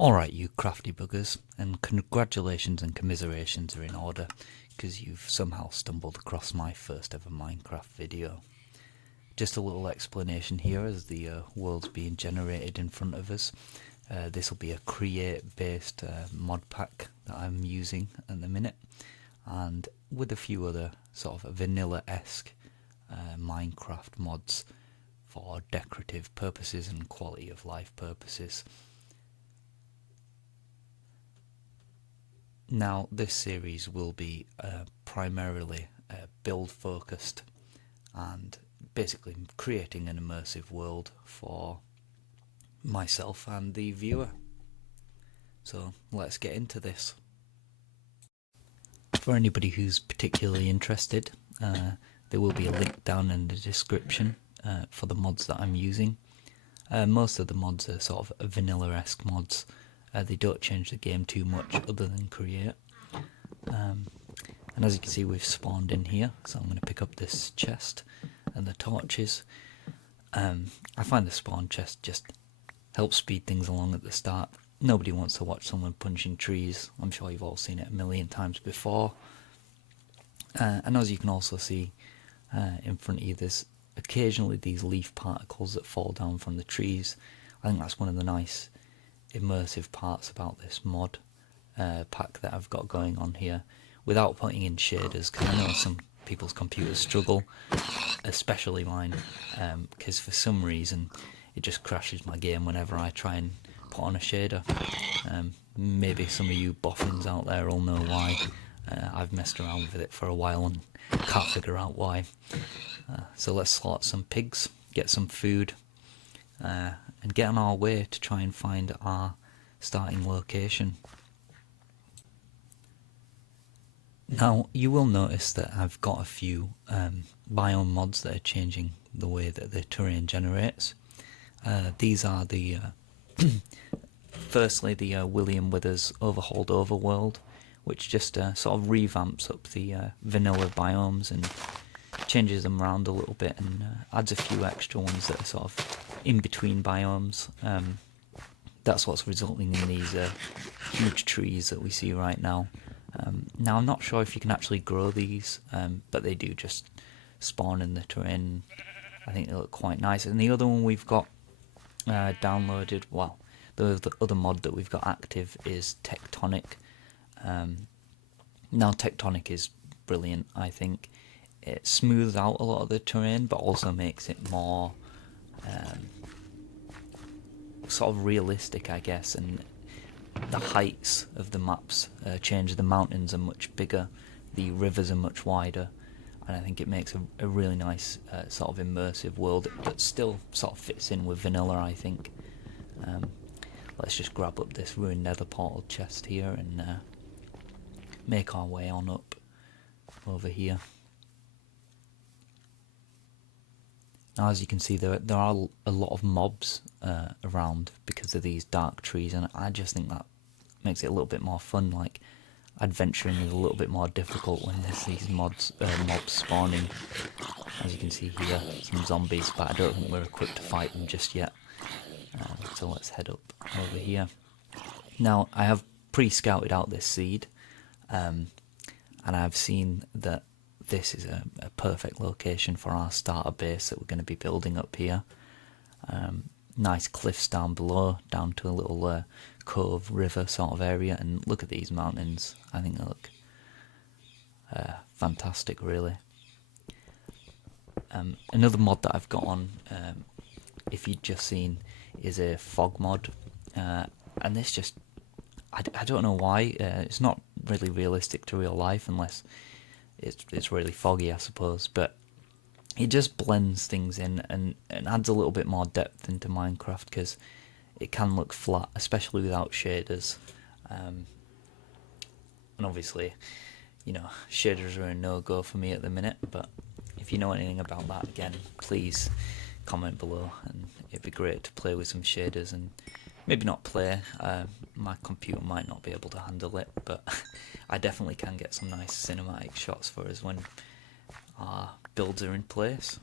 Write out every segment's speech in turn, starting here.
Alright, you crafty buggers, and congratulations and commiserations are in order, because you've somehow stumbled across my first ever Minecraft video. Just a little explanation here as the world's being generated in front of us. This will be a create-based mod pack that I'm using at the minute, and with a few other sort of vanilla-esque Minecraft mods for decorative purposes and quality of life purposes. Now, this series will be primarily build focused and basically creating an immersive world for myself and the viewer. So let's get into this. For anybody who's particularly interested, there will be a link down in the description for the mods that I'm using. Most of the mods are sort of vanilla-esque mods. They don't change the game too much other than create. And as you can see, we've spawned in here, so I'm going to pick up this chest and the torches. I find the spawn chest just helps speed things along at the start. Nobody wants to watch someone punching trees. I'm sure you've all seen it a million times before. And as you can also see in front of you, there's occasionally these leaf particles that fall down from the trees. I think that's one of the nice immersive parts about this mod pack that I've got going on here, without putting in shaders, because I know some people's computers struggle, especially mine, because for some reason it just crashes my game whenever I try and put on a shader. Maybe some of you boffins out there will know why. I've messed around with it for a while and can't figure out why. So let's slaughter some pigs, get some food, and get on our way to try and find our starting location. Now, you will notice that I've got a few biome mods that are changing the way that the terrain generates. These are the firstly the Withers Overhauled Overworld, which just sort of revamps up the vanilla biomes and changes them around a little bit and adds a few extra ones that are sort of in between biomes. That's what's resulting in these huge trees that we see right now. Now, I'm not sure if you can actually grow these, but they do just spawn in the terrain. I think they look quite nice. And the other one we've got downloaded, well, the other mod that we've got active is Tectonic. Now, Tectonic is brilliant, I think. It smooths out a lot of the terrain, but also makes it more sort of realistic, I guess, and the heights of the maps change. The mountains are much bigger, the rivers are much wider, and I think it makes a really nice sort of immersive world that still sort of fits in with vanilla, I think. Let's just grab up this ruined nether portal chest here and make our way on up over here. Now, as you can see, there are a lot of mobs around because of these dark trees, and I just think that makes it a little bit more fun. Like, adventuring is a little bit more difficult when there's these mobs spawning. As you can see here, some zombies, but I don't think we're equipped to fight them just yet. So let's head up over here. Now, I have pre-scouted out this seed, and I've seen that this is a perfect location for our starter base that we're going to be building up here. Nice cliffs down below, down to a little cove, river sort of area, and look at these mountains. I think they look fantastic, really. Another mod that I've got on, if you'd just seen, is a fog mod, and this just, I don't know why, it's not really realistic to real life unless it's really foggy, I suppose, but it just blends things in and adds a little bit more depth into Minecraft, because it can look flat, especially without shaders. And obviously, you know, shaders are a no-go for me at the minute, but if you know anything about that, again, please comment below, and it'd be great to play with some shaders, and maybe not play, my computer might not be able to handle it, but I definitely can get some nice cinematic shots for us when our builds are in place.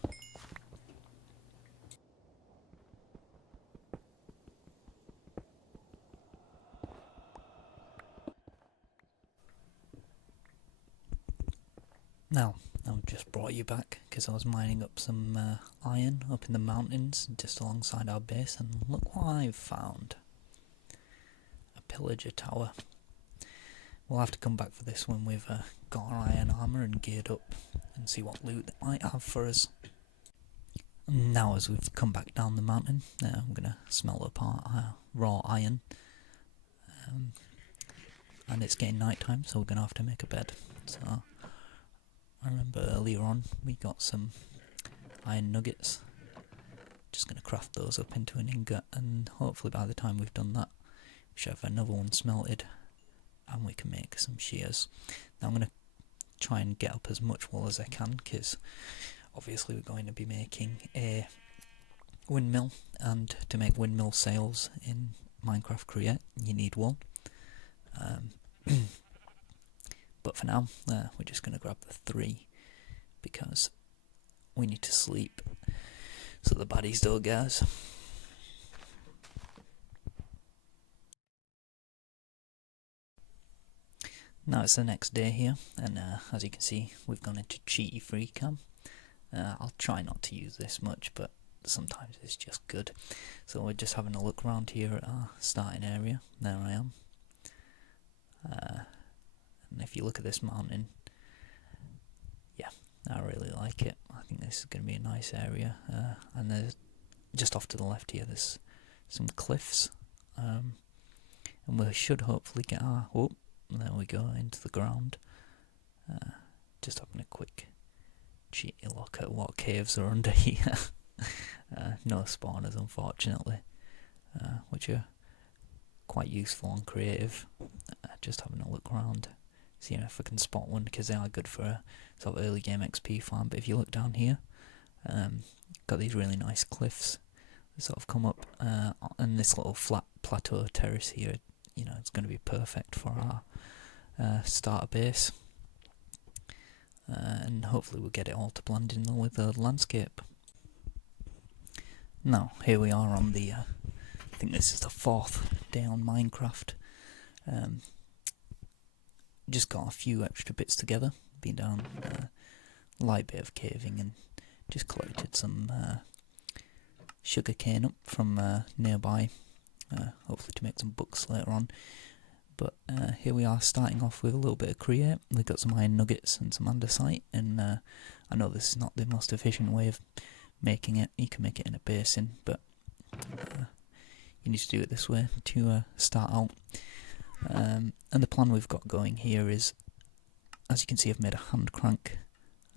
Now, I've just brought you back because I was mining up some iron up in the mountains just alongside our base, and look what I've found. A pillager tower. We'll have to come back for this when we've got our iron armour and geared up and see what loot they might have for us. Now, as we've come back down the mountain, I'm going to smelt up our raw iron. And it's getting night time, so we're going to have to make a bed. So I remember earlier on we got some iron nuggets. Just going to craft those up into an ingot, and hopefully by the time we've done that we should have another one smelted and we can make some shears. Now I'm going to try and get up as much wool as I can, because obviously we're going to be making a windmill, and to make windmill sails in Minecraft Create you need wool. But for now we're just going to grab the 3 because we need to sleep so the baddies don't get us. Now it's the next day here, and as you can see we've gone into cheaty free cam. I'll try not to use this much, but sometimes it's just good. So we're just having a look around here at our starting area. There I am. And if you look at this mountain, yeah, I really like it. I think this is going to be a nice area. And there's just off to the left here, there's some cliffs, and we should hopefully get our, oh, there we go, into the ground. Just having a quick cheeky look at what caves are under here. No spawners, unfortunately, which are quite useful and creative. Just having a look around, seeing if I can spot one, because they are good for a sort of early game XP farm. But if you look down here, got these really nice cliffs that sort of come up, and this little flat plateau terrace here, you know, it's going to be perfect for our starter base. And hopefully we'll get it all to blend in with the landscape. Now, here we are on the, I think this is the 4th day on Minecraft. Just got a few extra bits together, been down a light bit of caving, and just collected some sugar cane up from nearby, hopefully to make some books later on. But here we are, starting off with a little bit of create. We've got some iron nuggets and some andesite, and I know this is not the most efficient way of making it. You can make it in a basin, but you need to do it this way to start out. And the plan we've got going here is, as you can see, I've made a hand crank,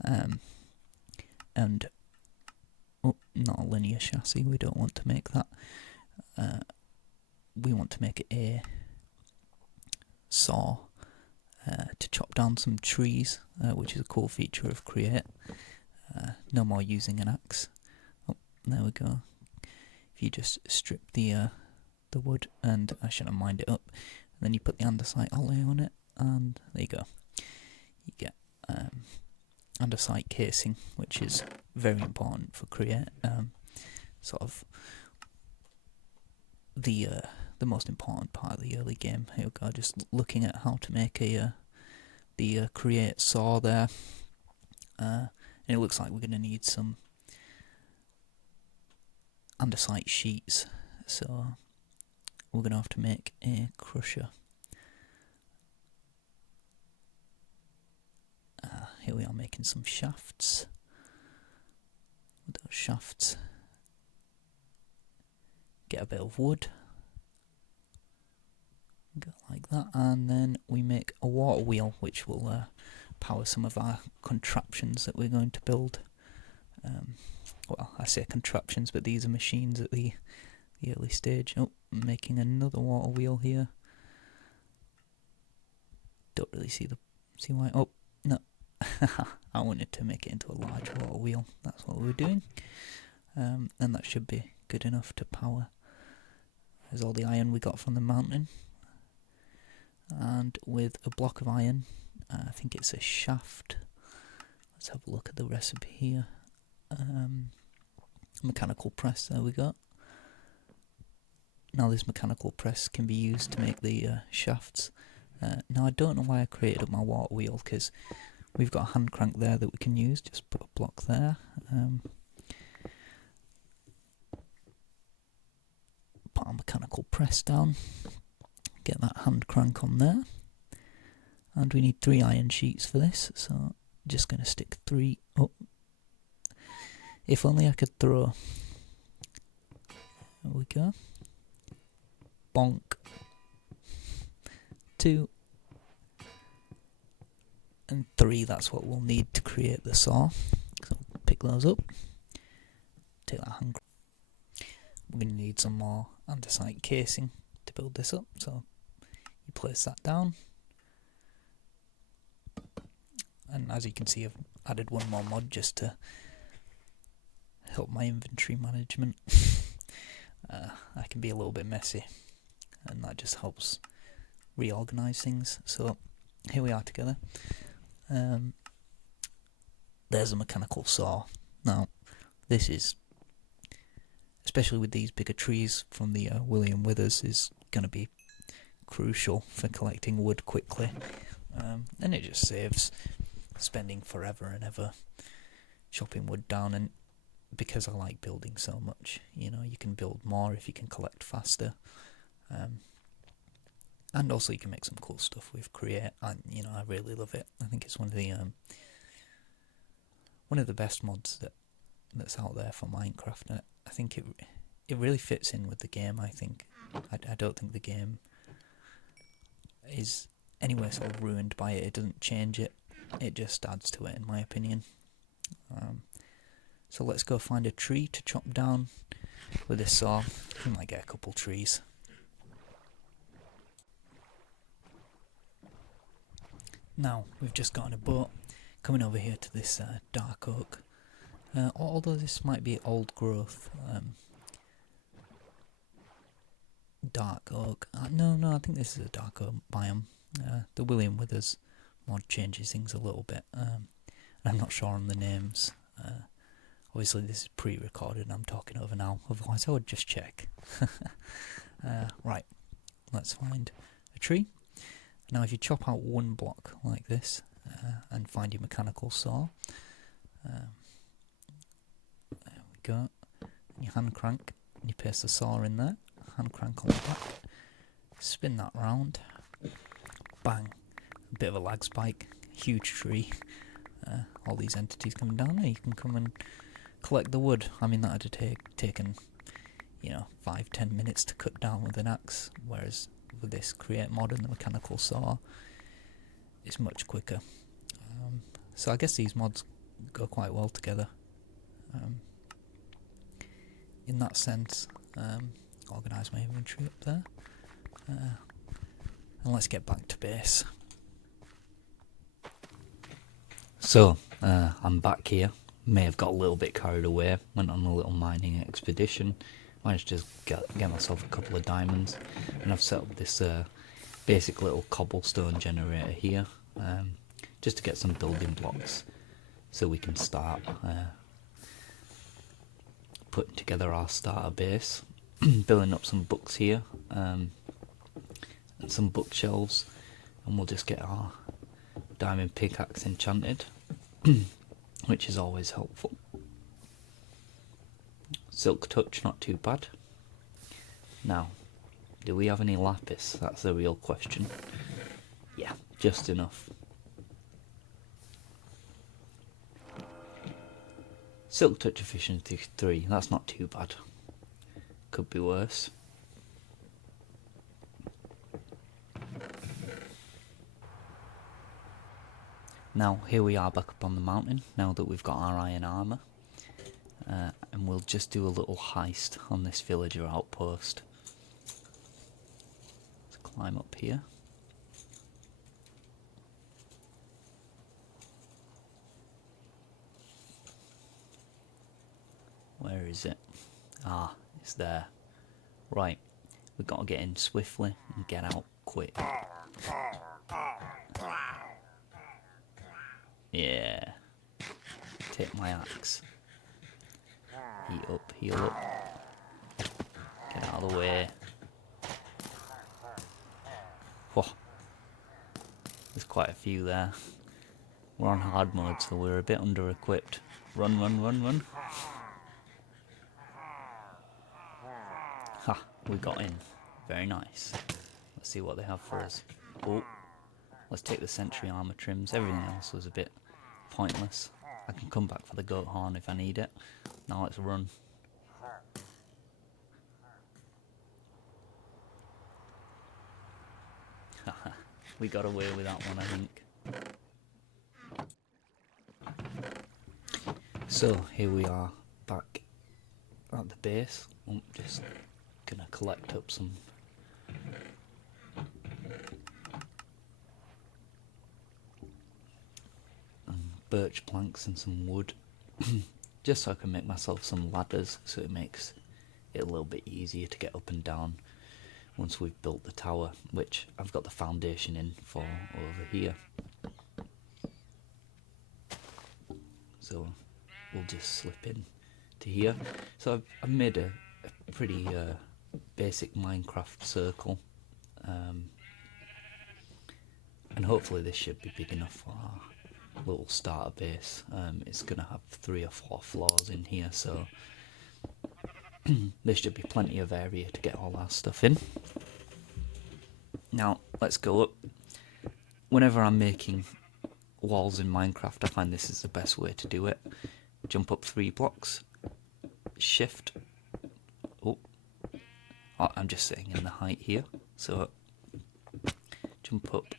and not a linear chassis, we don't want to make that. We want to make it a saw to chop down some trees, which is a cool feature of Create. No more using an axe. Oh, there we go. If you just strip the wood, and I shouldn't mind it up, and then you put the andesite alloy on it, and there you go. You get andesite casing, which is very important for Create. Sort of the most important part of the early game. Here we go, just looking at how to make the Create saw there. And it looks like we're going to need some andesite sheets, so we're going to have to make a crusher. Here we are making some shafts. With those shafts, get a bit of wood, go like that, and then we make a water wheel, which will power some of our contraptions that we're going to build. Well, I say contraptions, but these are machines at the early stage. Oh, I'm making another water wheel here. Don't really see why. Oh, no. I wanted to make it into a large water wheel. That's what we're doing. And that should be good enough to power. There's all the iron we got from the mountain. And with a block of iron, I think it's a shaft. Let's have a look at the recipe here. Mechanical press, there we go. Now this mechanical press can be used to make the shafts. Now I don't know why I created up my water wheel, because we've got a hand crank there that we can use. Just put a block there. Put our mechanical press down. Get that hand crank on there. And we need 3 iron sheets for this, so just going to stick 3 up. If only I could throw. There we go. Bonk. 2. And 3, that's what we'll need to create the saw. So pick those up. Take that hand. We're going to need some more andesite casing to build this up, so you place that down. And as you can see, I've added one more mod just to help my inventory management. I can be a little bit messy, and that just helps reorganize things. So here we are together. There's a mechanical saw. Now, this is, especially with these bigger trees from the William Withers, is going to be crucial for collecting wood quickly. And it just saves spending forever and ever chopping wood down. And because I like building so much, you know, you can build more if you can collect faster. And also you can make some cool stuff with Create, and you know, I really love it. I think it's one of the best mods that's out there for Minecraft, and I think it really fits in with the game. I think I don't think the game is anywhere sort of ruined by it. It doesn't change it. It just adds to it, in my opinion. So let's go find a tree to chop down with this saw. We might get a couple trees. Now, we've just got on a boat, coming over here to this dark oak. Although this might be old growth, dark oak. No, I think this is a dark oak biome. The William Withers mod changes things a little bit. I'm not sure on the names. Obviously this is pre-recorded and I'm talking over now, otherwise I would just check. Right, let's find a tree. Now if you chop out one block like this and find your mechanical saw, there we go, and your hand crank, and you paste the saw in there, hand crank on the back, spin that round, bang, a bit of a lag spike, huge tree, all these entities coming down there. You can come and collect the wood. I mean, that would have taken, 5-10 minutes to cut down with an axe, whereas with this Create mod and the mechanical saw, it's much quicker. So I guess these mods go quite well together. In that sense, organise my inventory up there, and let's get back to base. So, I'm back here. May have got a little bit carried away, went on a little mining expedition, managed to get myself a couple of diamonds, and I've set up this basic little cobblestone generator here, just to get some building blocks so we can start putting together our starter base. Building up some books here, and some bookshelves, and we'll just get our diamond pickaxe enchanted, which is always helpful. Silk touch, not too bad. Now, do we have any lapis? That's the real question. Yeah, just enough. Silk touch efficiency 3, that's not too bad. Could be worse. Now, here we are back up on the mountain, now that we've got our iron armour. And we'll just do a little heist on this villager outpost. Let's climb up here. Where is it? Ah, it's there. Right, we've got to get in swiftly and get out quick. Yeah. Take my axe. Heat up, heal up. Get out of the way. Whoa. There's quite a few there. we're on hard mode, so we're a bit under-equipped. Run, run, run, run. Ha, we got in. Very nice. Let's see what they have for us. Oh, let's take the sentry armor trims. Everything else was a bit pointless. I can come back for the goat horn if I need it. Now let's run. Haha, we got away with that one, I think. So here we are back at the base. I'm just gonna collect up some birch planks and some wood just so I can make myself some ladders, so it makes it a little bit easier to get up and down once we've built the tower, which I've got the foundation in for over here. So we'll just slip in to here. So I've made a pretty basic Minecraft circle, and hopefully this should be big enough for our little starter base. It's gonna have 3 or 4 floors in here, so there should be plenty of area to get all our stuff in. Now let's go up. Whenever I'm making walls in Minecraft, I find this is the best way to do it. Jump up 3 blocks, shift. Oh, I'm just saying in the height here. So jump up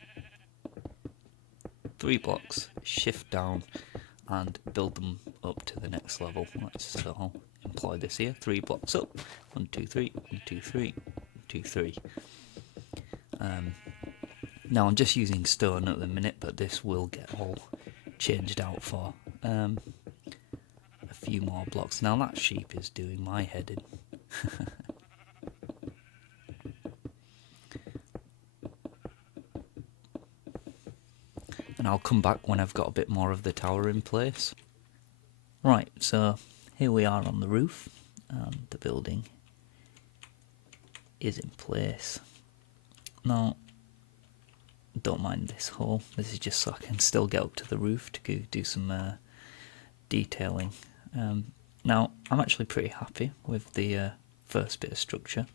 3 blocks, shift down, and build them up to the next level. Let's employ this here. 3 blocks up. 1, 2, 3. 1, 2, 3. 1, 2, 3. Now I'm just using stone at the minute, but this will get all changed out for a few more blocks. Now that sheep is doing my head in. And I'll come back when I've got a bit more of the tower in place. Right, so here we are on the roof, and the building is in place. Now, don't mind this hole. This is just so I can still get up to the roof to go do some detailing. Now, I'm actually pretty happy with the first bit of structure.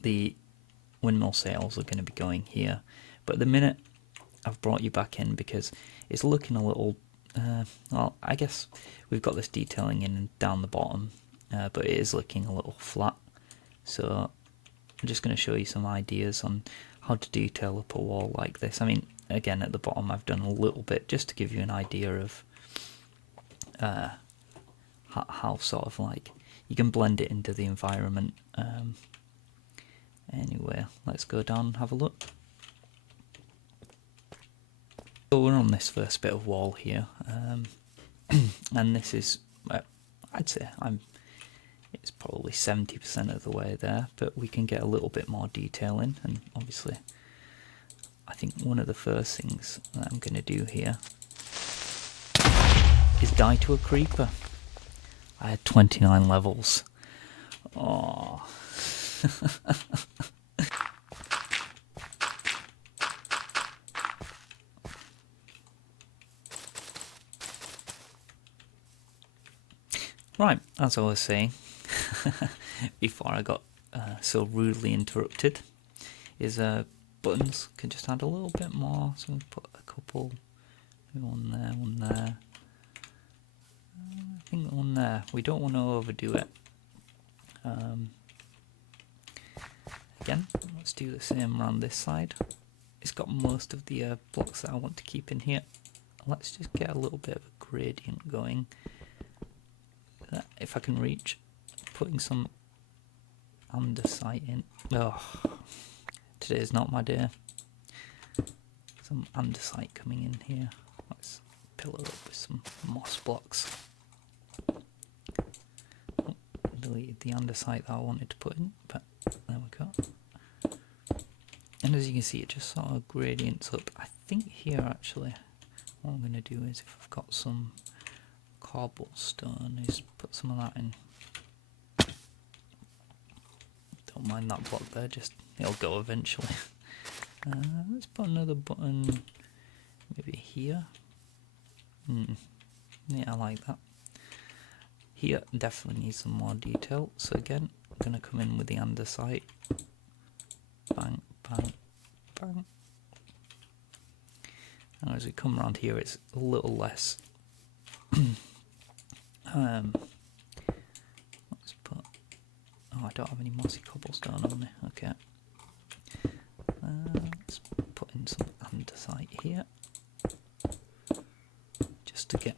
The windmill sails are going to be going here, but at the minute I've brought you back in because it's looking a little, well, I guess we've got this detailing in and down the bottom, but it is looking a little flat. So I'm just going to show you some ideas on how to detail up a wall like this. I mean, again, at the bottom I've done a little bit just to give you an idea of how sort of like you can blend it into the environment. Anyway, let's go down and have a look. So we're on this first bit of wall here, and this is, I'd say it's probably 70% of the way there, but we can get a little bit more detail in, and obviously I think one of the first things that I'm going to do here is die to a creeper. I had 29 levels. Oh. Right, as I was saying, before I got so rudely interrupted, is buttons can just add a little bit more. So we put a couple, maybe one there, one there. I think one there. We don't want to overdo it. Again, let's do the same around this side. It's got most of the blocks that I want to keep in here. Let's just get a little bit of a gradient going. If I can reach, putting some andesite in. Oh, today is not my day. Some andesite coming in here. Let's pillar up with some moss blocks. Oh, deleted the andesite that I wanted to put in, but there we go. And as you can see, it just sort of gradients up. I think here actually, what I'm going to do is if I've got some cobblestone, is put some of that in. Don't mind that block there, just it'll go eventually. Let's put another button maybe here. Yeah, I like that. Here definitely needs some more detail, so again I'm going to come in with the andesite. Bang, bang, bang. Now as we come around here it's a little less let's put, oh, I don't have any mossy cobblestone on me. Okay, let's put in some andesite here just to get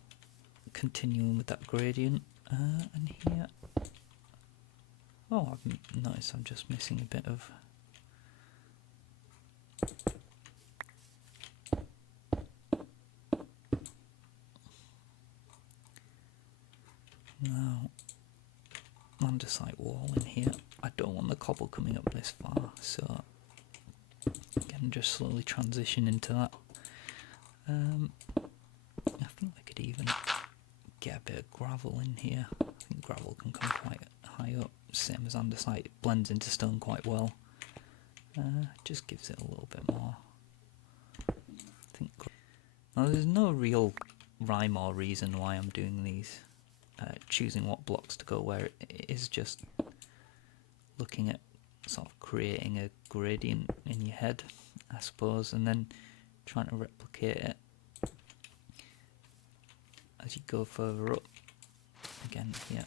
continuing with that gradient. And here, oh, I've noticed I'm just missing a bit of now andesite wall in here. I don't want the cobble coming up this far, so again just slowly transition into that. I think I could even get a bit of gravel in here. I think gravel can come quite high up, same as andesite, it blends into stone quite well. Just gives it a little bit more. I think. Now there's no real rhyme or reason why I'm doing these, choosing what blocks to go where. It is just looking at sort of creating a gradient in your head, I suppose, and then trying to replicate it as you go further up. Again here,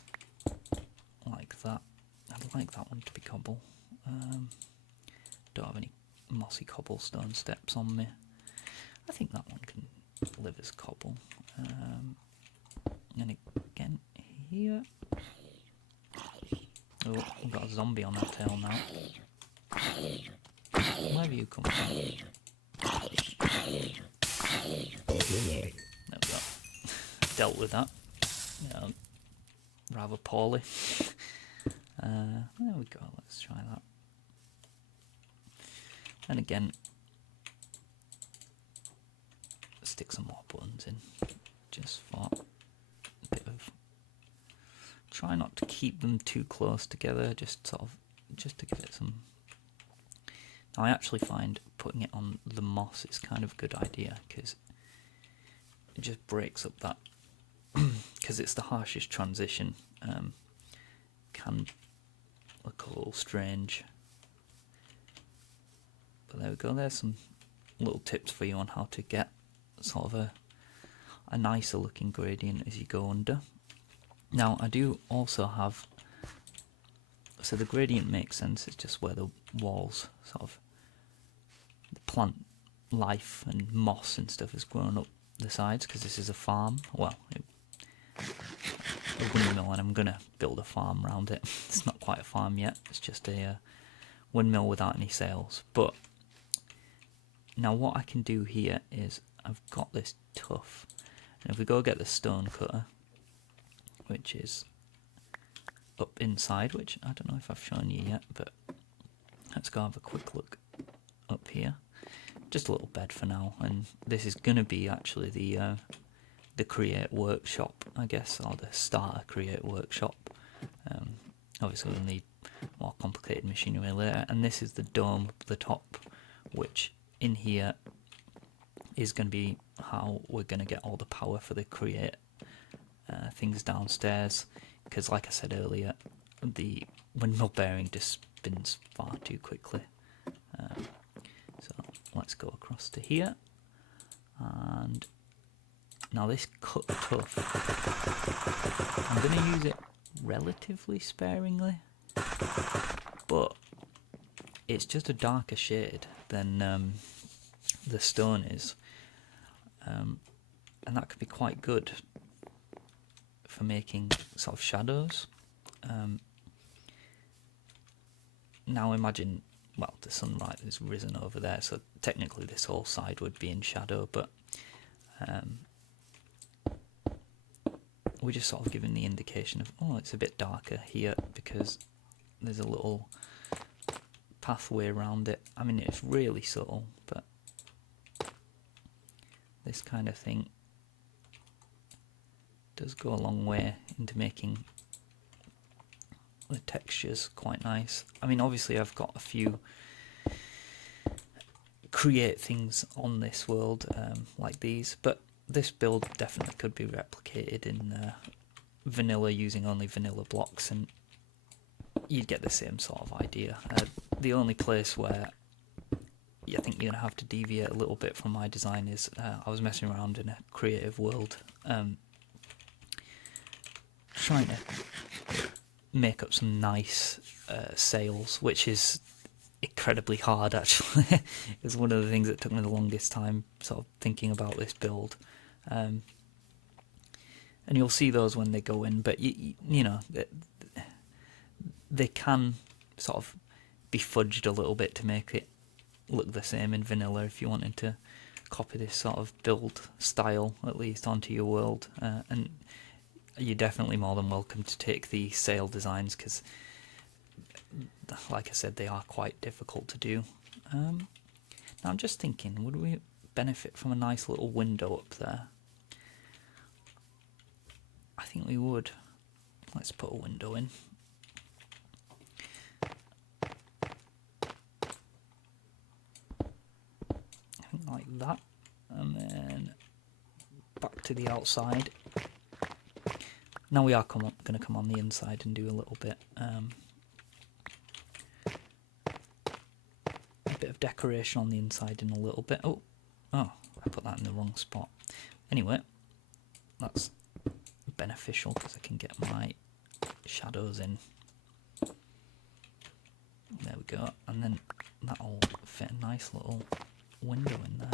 like that. I'd like that one to be cobble. Don't have any mossy cobblestone steps on me. I think that one can live as cobble. And again here. Oh, we've got a zombie on our tail now. Where have you come from? There we go. Dealt with that. Rather poorly. There we go, let's try that. And again, stick some more buttons in, just for a bit of, try not to keep them too close together, just to give it some. Now I actually find putting it on the moss is kind of a good idea, because it just breaks up that, because it's the harshest transition, can look a little strange. But there we go, there's some little tips for you on how to get sort of a nicer looking gradient as you go under. Now I do also have, so the gradient makes sense, it's just where the walls, sort of the plant life and moss and stuff has grown up the sides, because this is a farm, well, a windmill, and I'm going to build a farm around it. It's not quite a farm yet, it's just a windmill without any sails. But now what I can do here is I've got this tuff, and if we go get the stone cutter, which is up inside, which I don't know if I've shown you yet, but let's go have a quick look up here. Just a little bed for now, and this is going to be actually the create workshop, I guess, or the starter create workshop. Obviously we'll need more complicated machinery later, and this is the dome up the top, which in here is going to be how we're going to get all the power for the create things downstairs, because like I said earlier, the windmill bearing just spins far too quickly. So let's go across to here, and now this cut tuff, I'm going to use it relatively sparingly, but it's just a darker shade than the stone is, and that could be quite good for making sort of shadows. Now imagine, well, the sunlight has risen over there, so technically this whole side would be in shadow, but we're just sort of giving the indication of, oh, it's a bit darker here because there's a little pathway around it. I mean, it's really subtle, but this kind of thing does go a long way into making the textures quite nice. I mean, obviously I've got a few create things on this world like these, but this build definitely could be replicated in vanilla using only vanilla blocks, and you'd get the same sort of idea. The only place where I think you're going to have to deviate a little bit from my design is I was messing around in a creative world trying to make up some nice sails, which is incredibly hard actually. It's one of the things that took me the longest time sort of thinking about this build. And you'll see those when they go in, but you know, they can sort of be fudged a little bit to make it look the same in vanilla if you wanted to copy this sort of build style at least onto your world. And you're definitely more than welcome to take the sail designs, because like I said, they are quite difficult to do. Now I'm just thinking, would we benefit from a nice little window up there? I think we would. Let's put a window in. I think like that, and then back to the outside. Now we are going to come on the inside and do a little bit, a bit of decoration on the inside in a little bit. Oh, I put that in the wrong spot. Anyway, that's beneficial because I can get my shadows in. There we go, and then that'll fit a nice little window in there.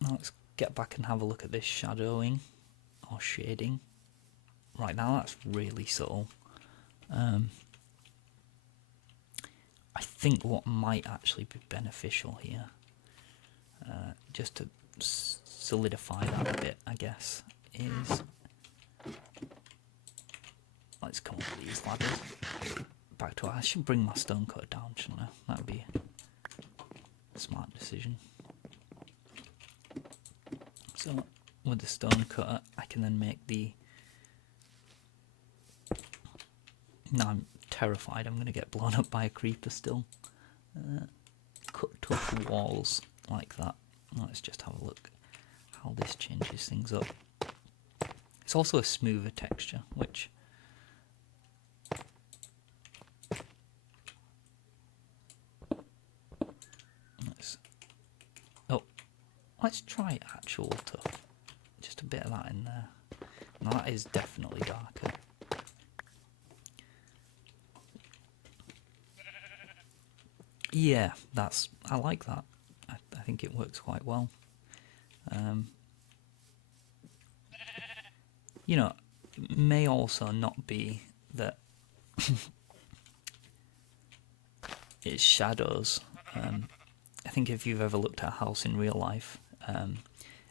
Now let's get back and have a look at this shadowing or shading. Right, now that's really subtle. I think what might actually be beneficial here, just to solidify that a bit, I guess, is let's come up with these ladders. Back to it. I should bring my stone cutter down, shouldn't I? That would be a smart decision. So with the stone cutter, I can then make the... Now I'm terrified I'm going to get blown up by a creeper still. Cut tough walls like that. Let's just have a look how this changes things up. It's also a smoother texture, which... Let's try actual tough. Just a bit of that in there. Now that is definitely darker. Yeah, I like that. I think it works quite well. You know, it may also not be that it's shadows. I think if you've ever looked at a house in real life,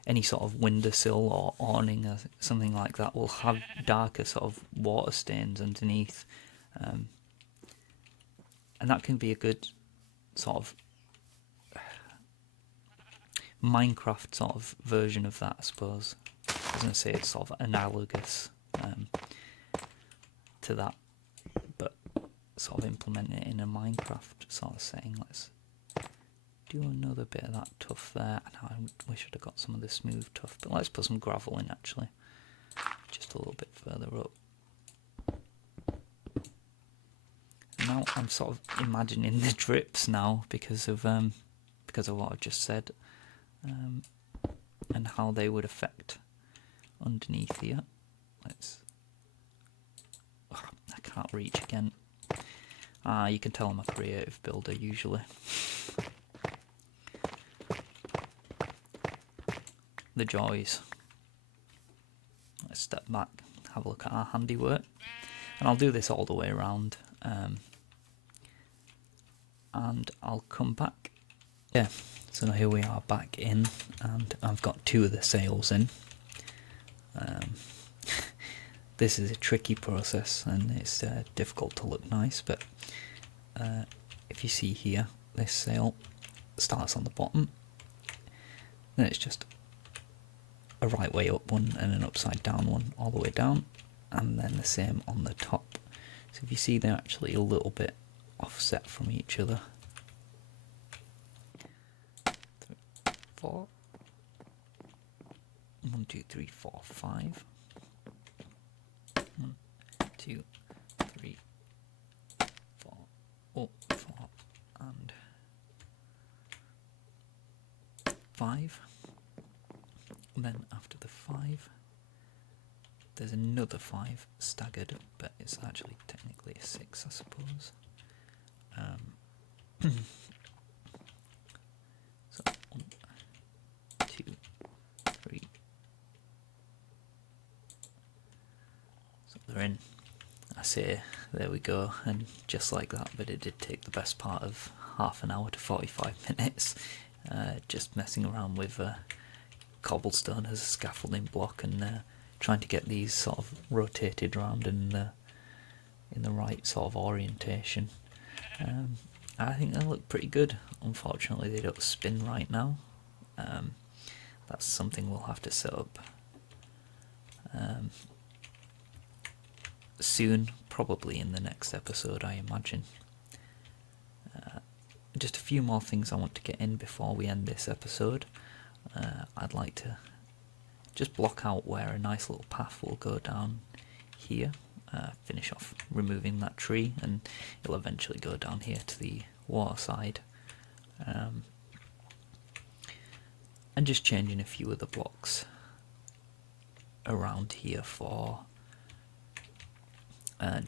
any sort of windowsill or awning or something like that will have darker sort of water stains underneath, and that can be a good sort of Minecraft sort of version of that, I suppose. I was going to say it's sort of analogous to that, but sort of implement it in a Minecraft sort of setting. Let's do another bit of that tuff there. Now I wish I'd have got some of the smooth tuff, but let's put some gravel in actually, just a little bit further up. Now I'm sort of imagining the drips now because of what I've just said, and how they would affect underneath here. Let's... I can't reach again. You can tell I'm a creative builder usually. The joys. Let's step back, have a look at our handiwork, and I'll do this all the way around, and I'll come back. Yeah, so here we are back in, and I've got two of the sails in. This is a tricky process, and it's difficult to look nice, but if you see here, this sail starts on the bottom, then it's just a right way up one and an upside down one all the way down, and then the same on the top. So if you see, they're actually a little bit offset from each other. 4. 1, 2, 3, 4, 5. 1, 2, 3, 4. Oh, 4 and 5. And then after the 5, there's another 5 staggered, but it's actually technically a 6, I suppose. So 1, 2, 3. So they're in. I say, there we go, and just like that, but it did take the best part of half an hour to 45 minutes, just messing around with cobblestone as a scaffolding block and trying to get these sort of rotated around in the right sort of orientation. I think they look pretty good. Unfortunately, they don't spin right now. That's something we'll have to set up soon, probably in the next episode, I imagine. Just a few more things I want to get in before we end this episode. I'd like to just block out where a nice little path will go down here, finish off removing that tree, and it'll eventually go down here to the water side, and just changing a few of the blocks around here for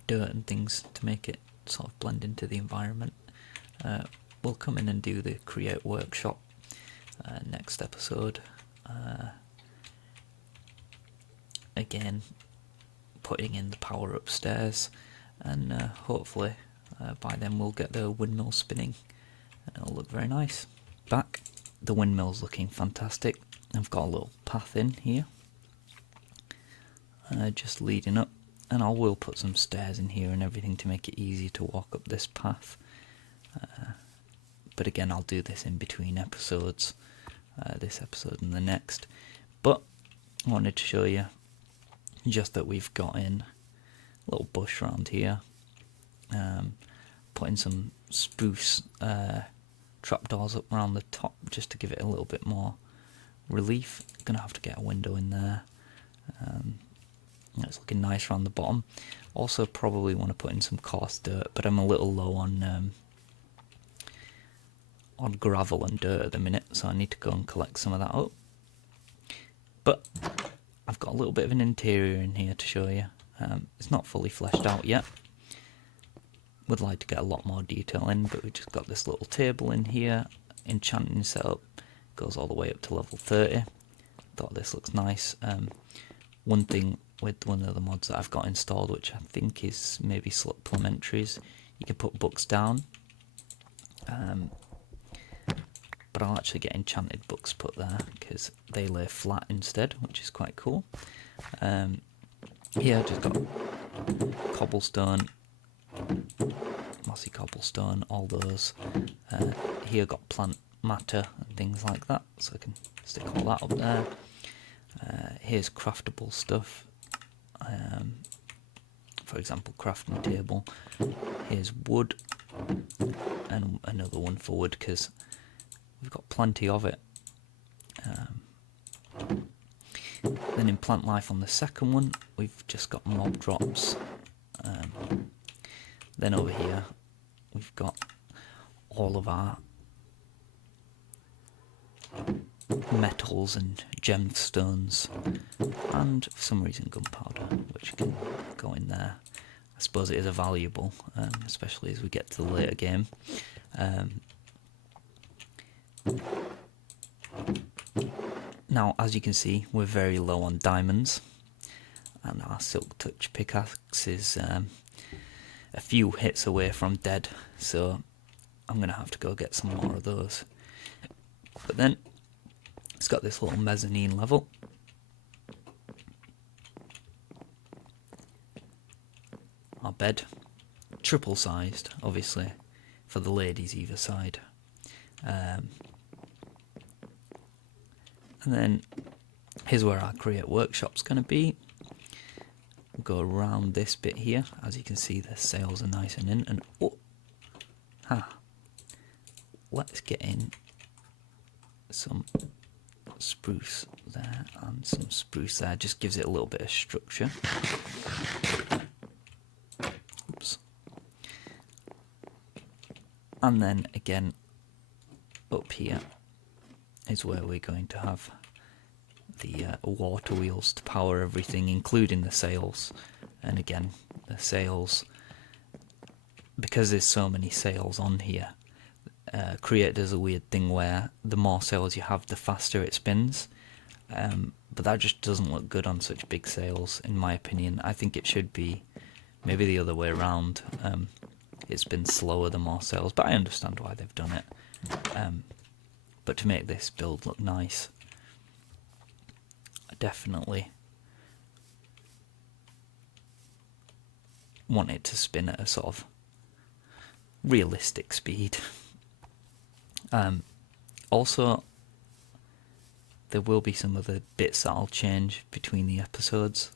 dirt and things to make it sort of blend into the environment. We'll come in and do the create workshop next episode. Again, putting in the power upstairs, and hopefully by then we'll get the windmill spinning and it'll look very nice. Back, the windmill's looking fantastic. I've got a little path in here, just leading up, and I will put some stairs in here and everything to make it easy to walk up this path. But again, I'll do this in between episodes, this episode and the next. But I wanted to show you just that we've got in a little bush around here, putting some spruce trapdoors up around the top just to give it a little bit more relief. Gonna have to get a window in there. It's looking nice around the bottom. Also probably want to put in some coarse dirt, but I'm a little low on gravel and dirt at the minute, so I need to go and collect some of that up. But I've got a little bit of an interior in here to show you. It's not fully fleshed out yet. Would like to get a lot more detail in, but we've just got this little table in here. Enchanting setup goes all the way up to level 30. Thought this looks nice. One thing with one of the mods that I've got installed, which I think is maybe Supplementaries, you can put books down. But I'll actually get enchanted books put there because they lay flat instead, which is quite cool. Yeah, just got cobblestone, mossy cobblestone, all those. Here got plant matter and things like that, so I can stick all that up there. Here's craftable stuff. For example, crafting table. Here's wood, and another one for wood because we've got plenty of it. Then in plant life on the second one, we've just got mob drops. Then over here, we've got all of our metals and gemstones, and for some reason gunpowder, which can go in there. I suppose it is a valuable, especially as we get to the later game. Now, as you can see, we're very low on diamonds, and our Silk Touch pickaxe is a few hits away from dead, so I'm going to have to go get some more of those. But then, it's got this little mezzanine level. Our bed, triple sized, obviously, for the ladies either side. And then here's where our create workshop's going to be. We'll go around this bit here. As you can see, the sails are nice and in. And oh, Let's get in some spruce there and some spruce there. Just gives it a little bit of structure. Oops. And then again, up here is where we're going to have the water wheels to power everything, including the sails. And again, the sails, because there's so many sails on here, Create does a weird thing where the more sails you have, the faster it spins. But that just doesn't look good on such big sails, in my opinion. I think it should be maybe the other way around. It's been slower the more sails, but I understand why they've done it. But to make this build look nice, I definitely want it to spin at a sort of realistic speed. Also, there will be some other bits that I'll change between the episodes.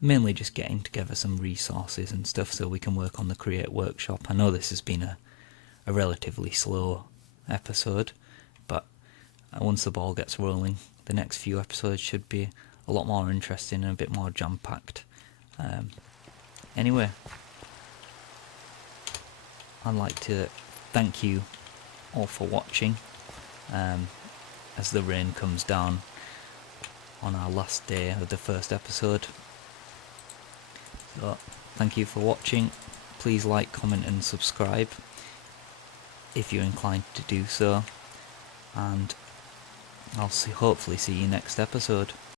Mainly just getting together some resources and stuff so we can work on the Create workshop. I know this has been a relatively slow episode, but once the ball gets rolling, the next few episodes should be a lot more interesting and a bit more jam-packed. Anyway, I'd like to thank you all for watching as the rain comes down on our last day of the first episode. So, thank you for watching. Please like, comment and subscribe if you're inclined to do so, and I'll hopefully see you next episode.